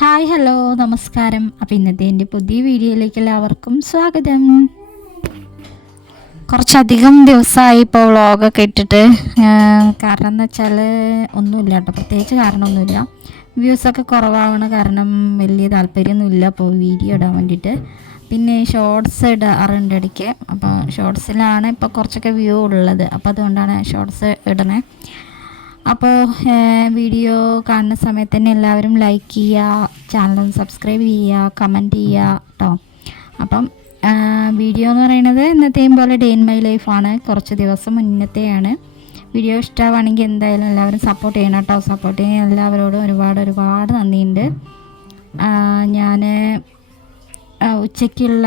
Hi hello നമസ്കാരം. അപ്പോൾ ഇന്നത്തെ എന്റെ പുതിയ വീഡിയോയിലേക്ക് എല്ലാവർക്കും സ്വാഗതം. കുറച്ചധികം ദിവസമായി ഇപ്പോൾ വ്ളോഗൊക്കെ ഇട്ടിട്ട് കാരണം എന്ന് വെച്ചാൽ ഒന്നുമില്ല കേട്ടോ. പ്രത്യേകിച്ച് കാരണമൊന്നുമില്ല. വ്യൂസൊക്കെ കുറവാണ് കാരണം വലിയ താല്പര്യമൊന്നുമില്ല അപ്പോൾ വീഡിയോ ഇടാൻ വേണ്ടിയിട്ട്. പിന്നെ ഷോർട്സ് ഇടാറുണ്ട് ഇടയ്ക്ക്. അപ്പോൾ ഷോർട്സിലാണ് ഇപ്പോൾ കുറച്ചൊക്കെ വ്യൂ ഉള്ളത്. അപ്പോൾ അതുകൊണ്ടാണ് ഷോർട്സ് ഇടണേ. അപ്പോൾ വീഡിയോ കാണുന്ന സമയത്ത് തന്നെ എല്ലാവരും ലൈക്ക് ചെയ്യുക ചാനൽ സബ്സ്ക്രൈബ് ചെയ്യുക കമന്റ് ചെയ്യുക കേട്ടോ അപ്പം വീഡിയോ എന്ന് പറയുന്നത് ഇന്നത്തെയും പോലെ ഡേ ഇൻ മൈ ലൈഫാണ് കുറച്ച് ദിവസം മുന്നത്തെയാണ്. വീഡിയോ ഇഷ്ടമാണെങ്കിൽ എന്തായാലും എല്ലാവരും സപ്പോർട്ട് ചെയ്യണം കേട്ടോ സപ്പോർട്ട് ചെയ്യാൻ എല്ലാവരോടും ഒരുപാട് ഒരുപാട് നന്ദിയുണ്ട്. ഞാൻ ഉച്ചയ്ക്കുള്ള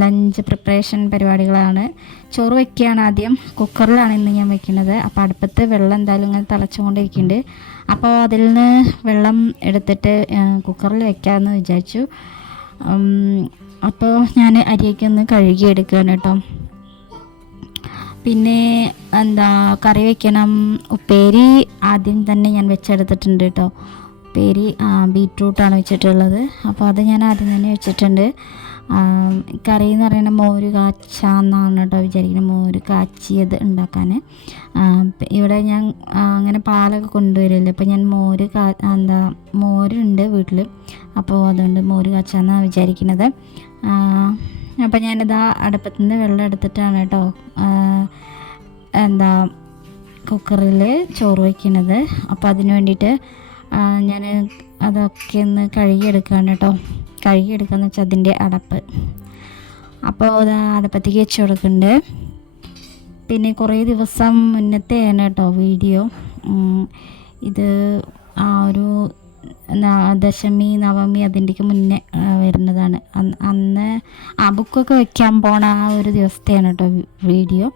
ലഞ്ച് പ്രിപ്പറേഷൻ പരിപാടികളാണ്. ചോറ് വയ്ക്കുകയാണ് ആദ്യം. കുക്കറിലാണ് ഇന്ന് ഞാൻ വെക്കുന്നത്. അപ്പോൾ അടുപ്പത്ത് വെള്ളം എന്തായാലും ഇങ്ങനെ തിളച്ചുകൊണ്ടിരിക്കുന്നുണ്ട്. അപ്പോൾ അതിൽ നിന്ന് വെള്ളം എടുത്തിട്ട് കുക്കറിൽ വെക്കാമെന്ന് വിചാരിച്ചു. അപ്പോൾ ഞാൻ അരിയൊക്കെ ഒന്ന് കഴുകി എടുക്കുകയാണ് കേട്ടോ. പിന്നെ എന്താ കറി വെക്കണം. ഉപ്പേരി ആദ്യം തന്നെ ഞാൻ വെച്ചെടുത്തിട്ടുണ്ട് കേട്ടോ. ഉപ്പേരി ബീറ്റ്റൂട്ടാണ് വെച്ചിട്ടുള്ളത്. അപ്പോൾ അത് ഞാൻ ആദ്യം തന്നെ വെച്ചിട്ടുണ്ട്. കറി എന്ന് പറയുന്നത് മോര് കാച്ച എന്നാണ് കേട്ടോ വിചാരിക്കുന്നത് മോര് കാച്ചിയത് ഉണ്ടാക്കാൻ ഇവിടെ ഞാൻ അങ്ങനെ പാലൊക്കെ കൊണ്ടുവരില്ലേ അപ്പോൾ ഞാൻ മോര് കാ എന്താ മോരുണ്ട് വീട്ടിൽ അപ്പോൾ അതുകൊണ്ട് മോര് കാച്ചാന്നാണ് വിചാരിക്കുന്നത് ആ, അപ്പോൾ ഞാനിതാ അടുപ്പത്തു നിന്ന് വെള്ളം എടുത്തിട്ടാണ് കേട്ടോ ആ, എന്താ കുക്കറിൽ ചോറ് വയ്ക്കുന്നത് അപ്പോൾ അതിന് വേണ്ടിയിട്ട് ഞാൻ അതൊക്കെ ഒന്ന് കഴുകിയെടുക്കുകയാണ് കേട്ടോ. കഴുകിയെടുക്കാന്ന് വെച്ചാൽ അതിന്റെ അടപ്പ്. അപ്പോൾ അടുപ്പത്തേക്ക് വെച്ച് കൊടുക്കുന്നുണ്ട്. പിന്നെ കുറേ ദിവസം മുന്നത്തെയാണ് കേട്ടോ വീഡിയോ. ഇത് ആ ഒരു ദശമി നവമി അതിന്റെയൊക്കെ മുന്നേ വരുന്നതാണ്. അന്ന് അന്ന് ആ ബുക്കൊക്കെ വെക്കാൻ പോണ ആ ഒരു ദിവസത്തെയാണ് കേട്ടോ വീഡിയോ.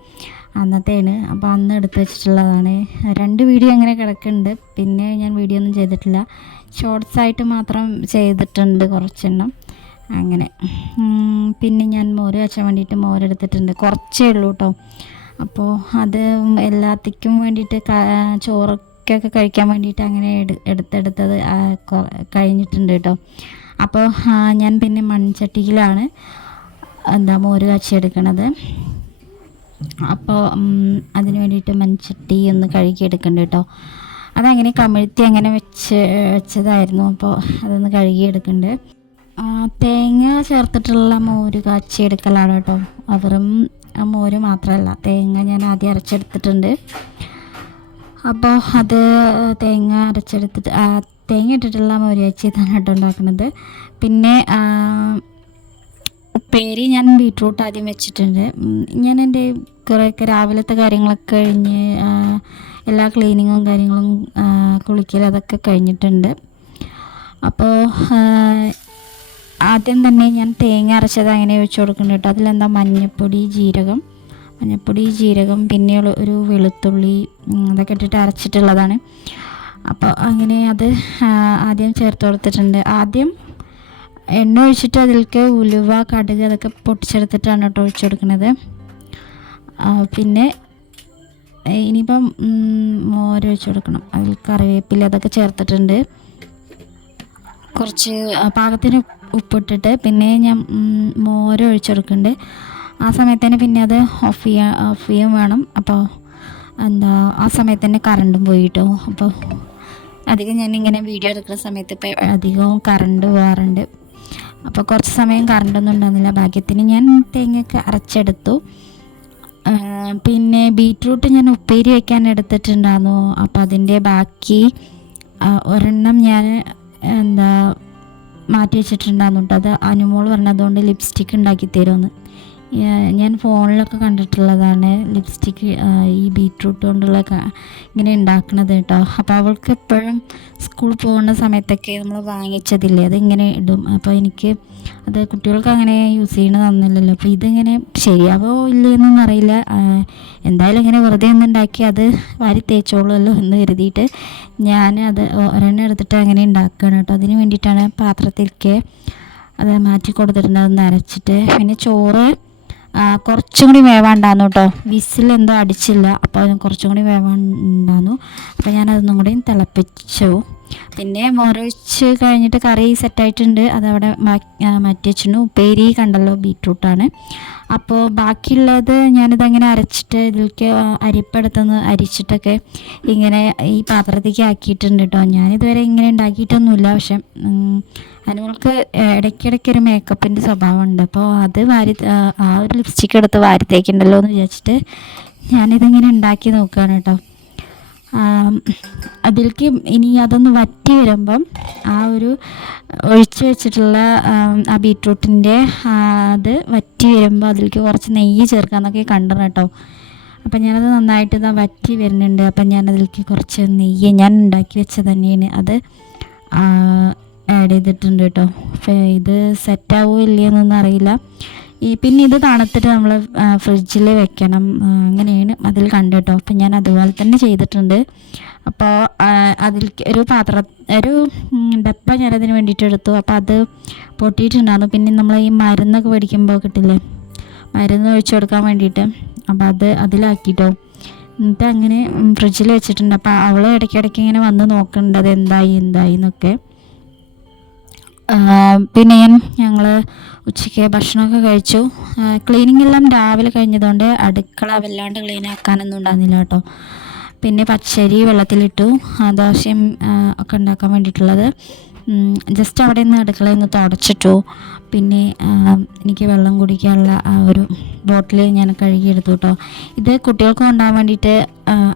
അന്നത്തെയാണ് അപ്പോൾ അന്ന് എടുത്ത് വെച്ചിട്ടുള്ളതാണ്. രണ്ട് വീഡിയോ അങ്ങനെ കിടക്കുന്നുണ്ട്. പിന്നെ ഞാൻ വീഡിയോ ഒന്നും ചെയ്തിട്ടില്ല. ഷോർട്സ് ആയിട്ട് മാത്രം ചെയ്തിട്ടുണ്ട് കുറച്ചെണ്ണം. അങ്ങനെ. പിന്നെ ഞാൻ മോര് കാച്ചാൻ വേണ്ടിയിട്ട് മോരെടുത്തിട്ടുണ്ട് കുറച്ചേ ഉള്ളൂ കേട്ടോ അപ്പോൾ അത് എല്ലാത്തിക്കും വേണ്ടിയിട്ട് ചോറൊക്കെ കഴിക്കാൻ വേണ്ടിയിട്ട് അങ്ങനെ എടുത്തെടുത്തത് കഴിഞ്ഞിട്ടുണ്ട് കേട്ടോ അപ്പോൾ ഞാൻ പിന്നെ മൺചട്ടിയിലാണ് എന്താ മോര് കാച്ചി എടുക്കണത്. അപ്പോൾ അതിന് വേണ്ടിയിട്ട് മൺചട്ടി ഒന്ന് കഴുകി കഴുകിയെടുക്കണ്ട കേട്ടോ. അതങ്ങനെ കമിഴ്ത്തി അങ്ങനെ വെച്ച് വെച്ചതായിരുന്നു. അപ്പോൾ അതൊന്ന് കഴുകിയെടുക്കുന്നുണ്ട് തേങ്ങ ചേർത്തിട്ടുള്ള മോര് കാച്ചി എടുക്കലാണ് കേട്ടോ അവറും മോര് മാത്രമല്ല തേങ്ങ ഞാൻ ആദ്യം അരച്ചെടുത്തിട്ടുണ്ട്. അപ്പോൾ അത് തേങ്ങ അരച്ചെടുത്തിട്ട് തേങ്ങ ഇട്ടിട്ടുള്ള മോര് കാച്ചി തന്നെ കേട്ടോ ഉണ്ടാക്കുന്നത്. പിന്നെ ഉപ്പേരി ഞാൻ ബീട്രൂട്ട് ആദ്യം വെച്ചിട്ടുണ്ട്. ഞാൻ എന്റെ കുറേയൊക്കെ രാവിലത്തെ കാര്യങ്ങളൊക്കെ കഴിഞ്ഞ് എല്ലാ ക്ലീനിങ്ങും കാര്യങ്ങളും കുളിക്കൽ അതൊക്കെ കഴിഞ്ഞിട്ടുണ്ട്. അപ്പോൾ ആദ്യം തന്നെ ഞാൻ തേങ്ങ അരച്ചത് അങ്ങനെ വെച്ച് കൊടുക്കുന്നുണ്ട് കേട്ടോ. അതിലെന്താ? മഞ്ഞൾപ്പൊടി ജീരകം. മഞ്ഞൾപ്പൊടി ജീരകം പിന്നെയുള്ള ഒരു വെളുത്തുള്ളി അതൊക്കെ ഇട്ടിട്ട് അരച്ചിട്ടുള്ളതാണ്. അപ്പോൾ അങ്ങനെ അത് ആദ്യം ചേർത്ത് കൊടുത്തിട്ടുണ്ട്. ആദ്യം എണ്ണ ഒഴിച്ചിട്ട് അതിലേക്ക് ഉലുവ കടുക് അതൊക്കെ പൊട്ടിച്ചെടുത്തിട്ടാണ് കേട്ടോ ഒഴിച്ചു കൊടുക്കുന്നത് പിന്നെ ഇനിയിപ്പം മോര് ഒഴിച്ച് കൊടുക്കണം അതിൽ കറിവേപ്പില അതൊക്കെ ചേർത്തിട്ടുണ്ട്. കുറച്ച് പാകത്തിന് ഉപ്പിട്ടിട്ട് പിന്നെ ഞാൻ മോര് മോര് ഒഴിച്ചെടുക്കുന്നുണ്ട്. ആ സമയത്ത് തന്നെ പിന്നെ അത് ഓഫ് ചെയ്യാൻ ഓഫ് ചെയ്യാൻ വേണം. അപ്പോൾ എന്താ ആ സമയത്ത് തന്നെ കറണ്ടും പോയി കേട്ടോ. അപ്പോൾ അധികം ഞാനിങ്ങനെ വീഡിയോ എടുക്കുന്ന സമയത്ത് ഇപ്പോൾ അധികവും കറണ്ട് പോകാറുണ്ട് അപ്പോൾ കുറച്ച് സമയം കറണ്ടൊന്നും ഉണ്ടായിരുന്നില്ല. ഭാഗ്യത്തിന് ഞാൻ തേങ്ങയൊക്കെ അരച്ചെടുത്തു. പിന്നെ ബീറ്റ്റൂട്ട് ഞാൻ ഉപ്പേരി വെക്കാൻ എടുത്തിട്ടുണ്ടായിരുന്നു. അപ്പോൾ അതിന്റെ ബാക്കി ഒരെണ്ണം ഞാൻ എന്താ മാറ്റി വെച്ചിട്ടുണ്ടായിരുന്നു കേട്ടോ അത് അനുമോൾ പറഞ്ഞതുകൊണ്ട് ലിപ്സ്റ്റിക്ക് ഉണ്ടാക്കി തരുമെന്ന്. ഞാൻ ഫോണിലൊക്കെ കണ്ടിട്ടുള്ളതാണ് ലിപ്സ്റ്റിക്ക് ഈ ബീറ്റ്റൂട്ട് കൊണ്ടുള്ള ഇങ്ങനെ ഉണ്ടാക്കുന്നത് കേട്ടോ. അപ്പോൾ അവൾക്ക് എപ്പോഴും സ്കൂളിൽ പോകുന്ന സമയത്തൊക്കെ നമ്മൾ വാങ്ങിച്ചതില്ലേ അതിങ്ങനെ ഇടും. അപ്പോൾ എനിക്ക് അത് കുട്ടികൾക്ക് അങ്ങനെ യൂസ് ചെയ്യണത് തന്നില്ലല്ലോ അപ്പോൾ ഇതിങ്ങനെ ശരിയാവോ ഇല്ലയെന്നൊന്നും അറിയില്ല. എന്തായാലും ഇങ്ങനെ വെറുതെ ഒന്ന് ഉണ്ടാക്കി അത് വാരി തേച്ചോളുമല്ലോ എന്ന് കരുതിയിട്ട് ഞാൻ അത് ഒരെണ്ണം എടുത്തിട്ട് അങ്ങനെ ഉണ്ടാക്കുകയാണ് കേട്ടോ. അതിന് വേണ്ടിയിട്ടാണ് പാത്രത്തിലേക്ക് അത് മാറ്റി കൊടുത്തിട്ടുണ്ട് അരച്ചിട്ട്. പിന്നെ ചോറ് കുറച്ചും കൂടി വേവാണ്ടാന്നു കേട്ടോ വിസിൽ എന്തോ അടിച്ചില്ല അപ്പോൾ അതിന് കുറച്ചും കൂടി വേവാണ്ടാന്നു. അപ്പോൾ ഞാനതൊന്നും കൂടി തിളപ്പിച്ചു. പിന്നെ മുറിച്ച് കഴിഞ്ഞിട്ട് കറി സെറ്റായിട്ടുണ്ട്. അതവിടെ മാറ്റി വെച്ചിട്ടുണ്ട് ഉപ്പേരി കണ്ടല്ലോ ബീട്രൂട്ടാണ്. അപ്പോൾ ബാക്കിയുള്ളത് ഞാനിതങ്ങനെ അരച്ചിട്ട് ഇതിലേക്ക് അരിപ്പെടുത്തുനിന്ന് അരിച്ചിട്ടൊക്കെ ഇങ്ങനെ ഈ പാത്രത്തേക്ക് ആക്കിയിട്ടുണ്ട് കേട്ടോ ഞാനിതുവരെ ഇങ്ങനെ ഉണ്ടാക്കിയിട്ടൊന്നുമില്ല. പക്ഷെ അനുമോൾക്ക് ഇടയ്ക്കിടയ്ക്ക് ഒരു മേക്കപ്പിന്റെ സ്വഭാവമുണ്ട്. അപ്പോൾ അത് വാരി ആ, ഒരു ലിപ്സ്റ്റിക്ക് എടുത്ത് വാരി തേക്കണ്ടല്ലോ എന്ന് വിചാരിച്ചിട്ട് ഞാനിതിങ്ങനെ ഉണ്ടാക്കി നോക്കുകയാണ് കേട്ടോ. അതിലേക്ക് ഇനി അതൊന്ന് വറ്റി വരുമ്പം ആ ഒരു ഒഴിച്ച് വെച്ചിട്ടുള്ള ആ ബീട്രൂട്ടിന്റെ അത് വറ്റി വരുമ്പോൾ അതിലേക്ക് കുറച്ച് നെയ്യ് ചേർക്കാമെന്നൊക്കെ കണ്ടു കേട്ടോ. അപ്പം ഞാനത് നന്നായിട്ട് ഇതാ വറ്റി വരുന്നുണ്ട്. അപ്പം ഞാനതിലേക്ക് കുറച്ച് നെയ്യ് ഞാൻ ഉണ്ടാക്കി വെച്ചത് തന്നെയാണ്. അത് ആഡ് ചെയ്തിട്ടുണ്ട് കേട്ടോ. ഇത് സെറ്റാവോ ഇല്ലയെന്നൊന്നും അറിയില്ല. ഈ പിന്നെ ഇത് തണുത്തിട്ട് നമ്മൾ ഫ്രിഡ്ജിൽ വെക്കണം. അങ്ങനെയാണ് അതിൽ കണ്ടു കേട്ടോ. അപ്പം ഞാൻ അതുപോലെ തന്നെ ചെയ്തിട്ടുണ്ട്. അപ്പോൾ അതിൽ ഒരു പാത്ര ഒരു ഡപ്പ ഞാനതിന് വേണ്ടിയിട്ട് എടുത്തു. അപ്പോൾ അത് പൊട്ടിയിട്ടുണ്ടായിരുന്നു. പിന്നെ നമ്മൾ ഈ മരുന്നൊക്കെ മേടിക്കുമ്പോൾ കിട്ടില്ലേ? മരുന്ന് ഒഴിച്ചു കൊടുക്കാൻ വേണ്ടിയിട്ട്. അപ്പോൾ അത് അതിലാക്കിട്ടോ. എന്നിട്ട് അങ്ങനെ ഫ്രിഡ്ജിൽ വെച്ചിട്ടുണ്ട്. അപ്പോൾ അവൾ ഇടയ്ക്കിടയ്ക്ക് ഇങ്ങനെ വന്ന് നോക്കുന്നുണ്ട്. അത് എന്തായി എന്തായി എന്നൊക്കെ. പിന്നെ ഞങ്ങൾ ഉച്ചയ്ക്ക് ഭക്ഷണമൊക്കെ കഴിച്ചു. ക്ലീനിങ് എല്ലാം രാവിലെ കഴിഞ്ഞതുകൊണ്ട് അടുക്കള വല്ലാണ്ട് ക്ലീൻ ആക്കാനൊന്നും ഉണ്ടായിരുന്നില്ല കേട്ടോ. പിന്നെ പച്ചരി വെള്ളത്തിലിട്ടു. ദോശയും ഒക്കെ ഉണ്ടാക്കാൻ വേണ്ടിയിട്ടുള്ളത്. ജസ്റ്റ് അവിടെ നിന്ന് അടുക്കളയിൽ നിന്ന് തുടച്ചിട്ടു. പിന്നെ എനിക്ക് വെള്ളം കുടിക്കാനുള്ള ആ ഒരു ബോട്ടിൽ ഞാൻ കഴുകിയെടുത്തു കേട്ടോ ഇത് കുട്ടികൾക്ക് കൊണ്ടുപോകാൻ വേണ്ടിയിട്ട്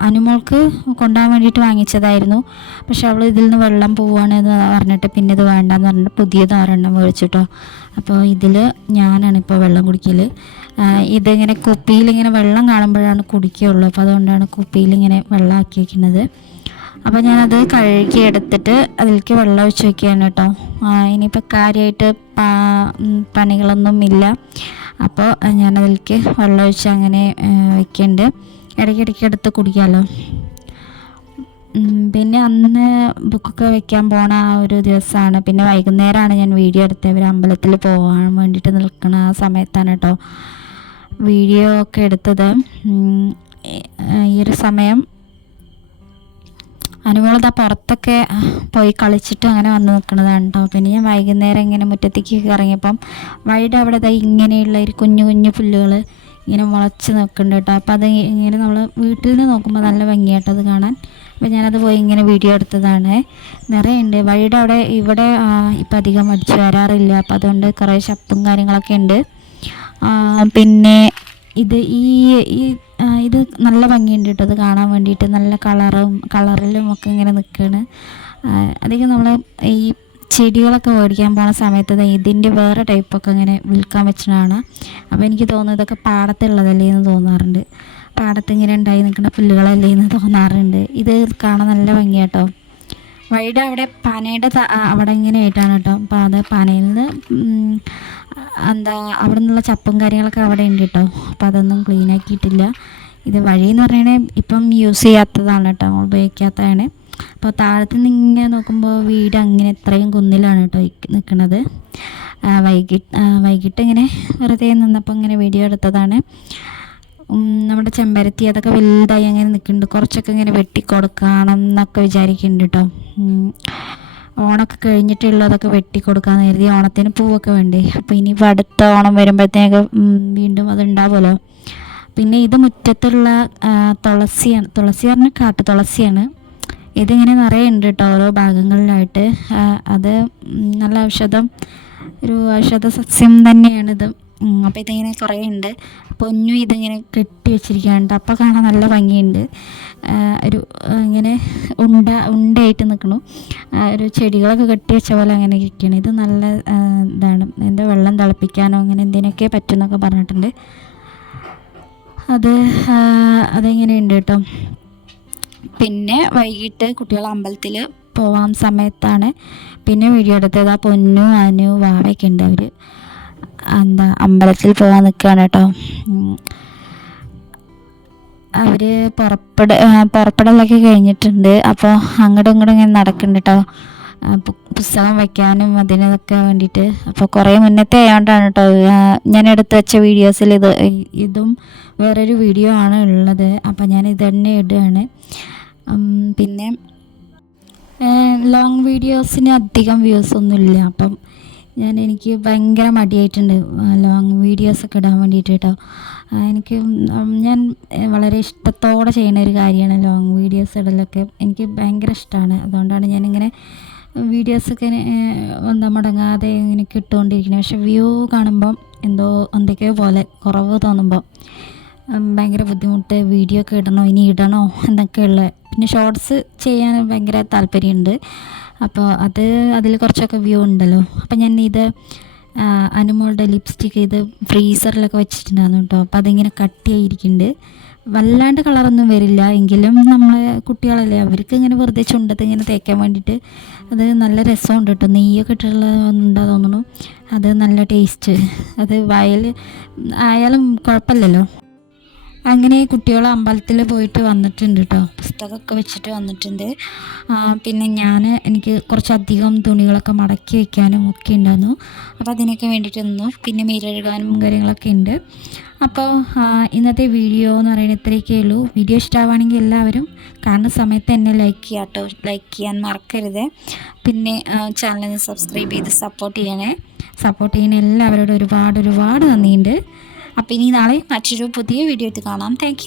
അനുമോൾക്ക് കൊണ്ടുപോകാൻ വേണ്ടിയിട്ട് വാങ്ങിച്ചതായിരുന്നു. പക്ഷെ അവൾ ഇതിൽ നിന്ന് വെള്ളം പോവുകയാണ് എന്ന് പറഞ്ഞിട്ട് പിന്നെ ഇത് വേണ്ടെന്ന് പറഞ്ഞിട്ട് പുതിയത് ഒരെണ്ണം മേടിച്ചു കേട്ടോ അപ്പോൾ ഇതിൽ ഞാനാണ് ഇപ്പോൾ വെള്ളം കുടിക്കൽ ഇതിങ്ങനെ കുപ്പിയിൽ ഇങ്ങനെ വെള്ളം കാണുമ്പോഴാണ് കുടിക്കുകയുള്ളൂ. അപ്പോൾ അതുകൊണ്ടാണ് കുപ്പിയിൽ ഇങ്ങനെ വെള്ളമാക്കി വെക്കുന്നത് അപ്പോൾ ഞാനത് കഴുകി എടുത്തിട്ട് അതിലേക്ക് വെള്ളം ഒഴിച്ച് വെക്കുകയാണ് കേട്ടോ. ഇനിയിപ്പോൾ കാര്യമായിട്ട് പണികളൊന്നും ഇല്ല അപ്പോൾ ഞാനതിലേക്ക് വെള്ളം ഒഴിച്ച് അങ്ങനെ വയ്ക്കുന്നുണ്ട് ഇടയ്ക്കിടയ്ക്ക് എടുത്ത് കുടിക്കാമല്ലോ പിന്നെ അന്ന് ബുക്കൊക്കെ വെക്കാൻ പോണ ആ ഒരു ദിവസമാണ് പിന്നെ വൈകുന്നേരമാണ് ഞാൻ വീഡിയോ എടുത്തത്. ഇവർ അമ്പലത്തിൽ പോകാൻ വേണ്ടിയിട്ട് നിൽക്കുന്ന ആ സമയത്താണ് കേട്ടോ. വീഡിയോ ഒക്കെ എടുത്തത്. ഈ ഒരു സമയം അനുമോളിതാ പുറത്തൊക്കെ പോയി കളിച്ചിട്ട് അങ്ങനെ വന്ന് നിൽക്കുന്നതാണ് കേട്ടോ പിന്നെ ഞാൻ വൈകുന്നേരം ഇങ്ങനെ മുറ്റത്തേക്ക് ഇറങ്ങിയപ്പം വഴിയുടെ അവിടെ ഇതാ ഇങ്ങനെയുള്ള ഒരു കുഞ്ഞു കുഞ്ഞു പുല്ലുകൾ ഇങ്ങനെ മുളച്ച് നിൽക്കുന്നുണ്ട് കേട്ടോ അപ്പോൾ അത് ഇങ്ങനെ നമ്മൾ വീട്ടിൽ നിന്ന് നോക്കുമ്പോൾ നല്ല ഭംഗിയായിട്ട് അത് കാണാൻ. അപ്പോൾ ഞാനത് പോയി ഇങ്ങനെ വീഡിയോ എടുത്തതാണ്. നിറയുണ്ട്. വഴിയുടെ അവിടെ ഇവിടെ ഇപ്പം അധികം അടിച്ചു വരാറില്ല. അപ്പോൾ അതുകൊണ്ട് കുറേ ശബ്ദവും കാര്യങ്ങളൊക്കെ ഉണ്ട്. പിന്നെ ഇത് ഈ ഇത് നല്ല ഭംഗിയുണ്ട് കേട്ടോ അത് കാണാൻ വേണ്ടിയിട്ട് നല്ല കളറും കളറിലും ഒക്കെ ഇങ്ങനെ നിൽക്കുകയാണ് അധികം നമ്മൾ ഈ ചെടികളൊക്കെ മേടിക്കാൻ പോണ സമയത്ത് ഇതിന്റെ വേറെ ടൈപ്പൊക്കെ ഇങ്ങനെ വിൽക്കാൻ വെച്ചതാണ്. അപ്പോൾ എനിക്ക് തോന്നുന്നു ഇതൊക്കെ പാടത്തുള്ളതല്ലേ എന്ന് തോന്നാറുണ്ട്. പാടത്ത് ഇങ്ങനെ ഉണ്ടായി നിൽക്കുന്ന പുല്ലുകളല്ലേ എന്ന് തോന്നാറുണ്ട്. ഇത് കാണാൻ നല്ല ഭംഗിയാട്ടോ. വഴിയുടെ അവിടെ പനയുടെ അവിടെ ഇങ്ങനെ ആയിട്ടാണ് കേട്ടോ അപ്പോൾ അത് പനയിൽ നിന്ന് എന്താ അവിടെ നിന്നുള്ള ചപ്പും കാര്യങ്ങളൊക്കെ അവിടെ ഉണ്ട് കേട്ടോ അപ്പോൾ അതൊന്നും ക്ലീൻ ആക്കിയിട്ടില്ല. ഇത് വഴി എന്ന് പറയുന്നത് ഇപ്പം യൂസ് ചെയ്യാത്തതാണ് കേട്ടോ നമ്മൾ ഉപയോഗിക്കാത്തതാണ്. അപ്പോൾ താഴത്ത് നിന്ന് ഇങ്ങനെ നോക്കുമ്പോൾ വീട് അങ്ങനെ ഇത്രയും കുന്നിലാണ് കേട്ടോ നിൽക്കുന്നത് വൈകിട്ട് വൈകിട്ട് ഇങ്ങനെ വെറുതെ നിന്നപ്പോൾ ഇങ്ങനെ വീഡിയോ എടുത്തതാണ്. നമ്മുടെ ചെമ്പരത്തി അതൊക്കെ വലുതായി അങ്ങനെ നിൽക്കുന്നുണ്ട് കുറച്ചൊക്കെ ഇങ്ങനെ വെട്ടിക്കൊടുക്കണം എന്നൊക്കെ വിചാരിക്കുന്നുണ്ട് കേട്ടോ. ഓണമൊക്കെ കഴിഞ്ഞിട്ടുള്ളതൊക്കെ വെട്ടിക്കൊടുക്കാന്ന് കരുതി ഓണത്തിന് പൂവൊക്കെ വേണ്ടേ. അപ്പോൾ ഇനിയിപ്പോൾ അടുത്ത ഓണം വരുമ്പോഴത്തേക്ക് വീണ്ടും അത് ഉണ്ടാവുമല്ലോ. പിന്നെ ഇത് മുറ്റത്തുള്ള തുളസിയാണ്. തുളസി പറഞ്ഞാൽ കാട്ടു തുളസിയാണ്. ഇതിങ്ങനെ നിറയെ ഉണ്ട് കേട്ടോ ഓരോ ഭാഗങ്ങളിലായിട്ട്. അത് നല്ല ഔഷധം ഒരു ഔഷധ സസ്യം തന്നെയാണിത് അപ്പോൾ ഇതിങ്ങനെ കുറേ ഉണ്ട്. പൊന്നു ഇതിങ്ങനെ കെട്ടി വെച്ചിരിക്കുകയാണ് അപ്പോൾ കാണാൻ നല്ല ഭംഗിയുണ്ട്. ഒരു ഇങ്ങനെ ഉണ്ട ഉണ്ടയായിട്ട് നിൽക്കണു ഒരു ചെടികളൊക്കെ കെട്ടി വെച്ച പോലെ അങ്ങനെ ഇരിക്കുകയാണ്. ഇത് നല്ല ഇതാണ്. എന്താ വെള്ളം തിളപ്പിക്കാനോ അങ്ങനെ എന്തിനൊക്കെ പറ്റുമെന്നൊക്കെ പറഞ്ഞിട്ടുണ്ട്. അത് അതെങ്ങനെ അതെങ്ങനെയുണ്ട് കേട്ടോ പിന്നെ വൈകിട്ട് കുട്ടികൾ അമ്പലത്തിൽ പോവാൻ സമയത്താണ്. പിന്നെ വീഡിയോ എടുത്തത് ആ പൊന്നു അനു വാവയൊക്കെ ഉണ്ട് അവർ എന്താ അമ്പലത്തിൽ പോകാൻ നിൽക്കുകയാണ് കേട്ടോ. അവർ പുറപ്പെട പുറപ്പെടലൊക്കെ കഴിഞ്ഞിട്ടുണ്ട്. അപ്പോൾ അങ്ങോട്ടും ഇങ്ങോട്ടും ഇങ്ങനെ നടക്കുന്നുണ്ട് കേട്ടോ പുസ്തകം വയ്ക്കാനും അതിനൊക്കെ വേണ്ടിയിട്ട്. അപ്പോൾ കുറേ മുന്നത്തെ ആയതുകൊണ്ടാണ് കേട്ടോ ഞാൻ എടുത്ത് വെച്ച വീഡിയോസിൽ ഇത് ഇതും വേറൊരു വീഡിയോ ആണ് ഉള്ളത്. അപ്പോൾ ഞാൻ ഇത് തന്നെ ഇടുകയാണ്. പിന്നെ ലോങ് വീഡിയോസിന് അധികം വ്യൂസ് ഒന്നുമില്ല. അപ്പം ഞാൻ എനിക്ക് ഭയങ്കര മടിയായിട്ടുണ്ട് ലോങ് വീഡിയോസൊക്കെ ഇടാൻ വേണ്ടിയിട്ട് കേട്ടോ എനിക്ക് ഞാൻ വളരെ ഇഷ്ടത്തോടെ ചെയ്യുന്ന ഒരു കാര്യമാണ് ലോങ് വീഡിയോസ് ഇടലൊക്കെ. എനിക്ക് ഭയങ്കര ഇഷ്ടമാണ് അതുകൊണ്ടാണ് ഞാനിങ്ങനെ വീഡിയോസൊക്കെ എന്താ മുടങ്ങാതെ ഇങ്ങനെ കിട്ടുകൊണ്ടിരിക്കുന്നത്. പക്ഷെ വ്യൂ കാണുമ്പം എന്തോ എന്തൊക്കെയോ പോലെ കുറവ് തോന്നുമ്പോൾ ഭയങ്കര ബുദ്ധിമുട്ട് വീഡിയോ ഒക്കെ ഇടണോ ഇനി ഇടണോ എന്നൊക്കെയുള്ള. പിന്നെ ഷോർട്സ് ചെയ്യാൻ ഭയങ്കര താല്പര്യമുണ്ട്. അപ്പോൾ അത് അതിൽ കുറച്ചൊക്കെ വ്യൂ ഉണ്ടല്ലോ. അപ്പോൾ ഞാൻ ഇത് അനുമോളുടെ ലിപ്സ്റ്റിക്ക് ഇത് ഫ്രീസറിലൊക്കെ വെച്ചിട്ടുണ്ടായിരുന്നു കേട്ടോ അപ്പോൾ അതിങ്ങനെ കട്ടിയായിരിക്കുന്നുണ്ട് വല്ലാണ്ട് കളറൊന്നും വരില്ല. എങ്കിലും നമ്മളെ കുട്ടികളല്ലേ അവർക്ക് ഇങ്ങനെ വെറുതെ ചുണ്ടത്ത് ഇങ്ങനെ തേക്കാൻ വേണ്ടിയിട്ട് അത് നല്ല രസമുണ്ട് കേട്ടോ നെയ്യൊക്കെ ഇട്ടുള്ള ഉണ്ടാ തോന്നുന്നു. അത് നല്ല ടേസ്റ്റ് അത് വയൽ ആയാലും കുഴപ്പമില്ലല്ലോ. അങ്ങനെ കുട്ടികൾ അമ്പലത്തിൽ പോയിട്ട് വന്നിട്ടുണ്ട് കേട്ടോ പുസ്തകമൊക്കെ വെച്ചിട്ട് വന്നിട്ടുണ്ട്. പിന്നെ ഞാൻ എനിക്ക് കുറച്ചധികം തുണികളൊക്കെ മടക്കി വെക്കാനും ഒക്കെ ഉണ്ടായിരുന്നു. അപ്പോൾ അതിനൊക്കെ വേണ്ടിയിട്ട് നിന്നു. പിന്നെ മീരഴുകാനും കാര്യങ്ങളൊക്കെ ഉണ്ട്. അപ്പോൾ ഇന്നത്തെ വീഡിയോ എന്ന് പറയുന്നത് ഇത്രയൊക്കെ ഉള്ളൂ. വീഡിയോ ഇഷ്ടമാവുകയാണെങ്കിൽ എല്ലാവരും കാണുന്ന സമയത്ത് എന്നെ ലൈക്ക് ചെയ്യുക കേട്ടോ ലൈക്ക് ചെയ്യാൻ മറക്കരുത്. പിന്നെ ചാനലിന് സബ്സ്ക്രൈബ് ചെയ്ത് സപ്പോർട്ട് ചെയ്യണേ. സപ്പോർട്ട് ചെയ്യുന്ന എല്ലാവരോടും ഒരുപാട് ഒരുപാട് നന്ദിയുണ്ട്. അപ്പോൾ ഇനി നാളെ മറ്റൊരു പുതിയ വീഡിയോ ആയിട്ട് കാണാം. താങ്ക്